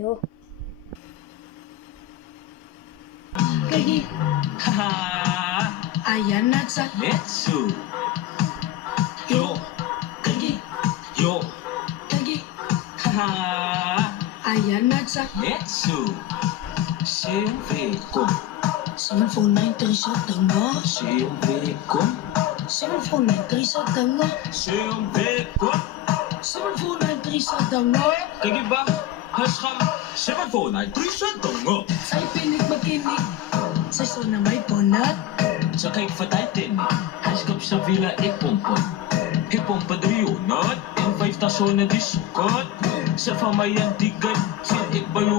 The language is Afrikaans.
Yo. Kagi, Haha, ayan na sa Netsu. yo. Kagi, Yo. kagi, Haha, ayan na sa Netsu. Siyempre ko. cellphone na ito sa tanga. Siyempre ko. Cellphone na ito sa tanga. Siyempre ko. Cellphone na ito sa tanga. Kagi ba? Hashram. Siyempre na ito sa tungo. Sa'y pinig makinig. Sa so na may ponat. Sa kay fataytin. Haskap sa villa ipumpon. Hipong padriyonat. In 5 taso na disukot. Sa pamayan tigad. Sa ikbayo.